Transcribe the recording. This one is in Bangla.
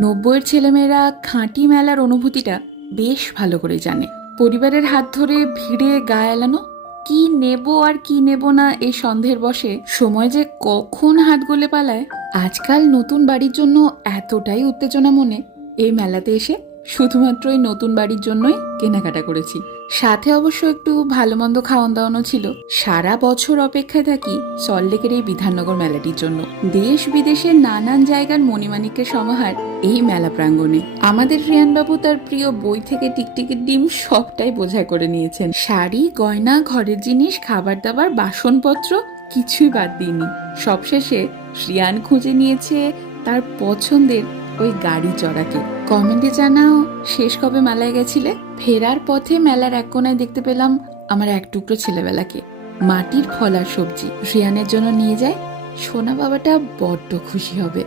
90-এর ছেলেমেয়েরা খাঁটি মেলার অনুভূতিটা বেশ ভালো করে জানে। পরিবারের হাত ধরে ভিড়ে গা এলানো, কি নেব আর কি নেব না এই সন্দেহের বসে সময় যে কখন হাত গলে পালায়। আজকাল নতুন বাড়ির জন্য এতটাই উত্তেজনা মনে, এই মেলাতে এসে শুধুমাত্র এই নতুন বাড়ির জন্যই কেনাকাটা করেছি। সাথে অবশ্য একটু ভালো মন্দ খাওয়ান দাওয়ানো ছিল। সারা বছর অপেক্ষায় থাকি সল্টলেকের এই বিধাননগর মেলাটির জন্য। দেশ বিদেশের নানান জায়গার মণিমাণিক্যের সমাহার এই মেলা প্রাঙ্গণে। আমাদের রিয়ানবাবু তার প্রিয় বই থেকে টিকটিকির ডিম সবটাই বোঝাই করে নিয়েছেন। শাড়ি, গয়না, ঘরের জিনিস, খাবার দাবার, বাসনপত্র কিছুই বাদ দিইনি। সবশেষে রিয়ান খুঁজে নিয়েছে তার পছন্দের ওই গাড়ি চড়াকে। কমেন্টে জানাও শেষ কবে মেলায় গেছিলে। ফেরার পথে মেলার এক কোনায় দেখতে পেলাম আমার এক টুকরো ছেলেবেলাকে। মাটির ফল আর সবজি রিয়ানের জন্য নিয়ে যায়, সোনা বাবাটা বড্ড খুশি হবে।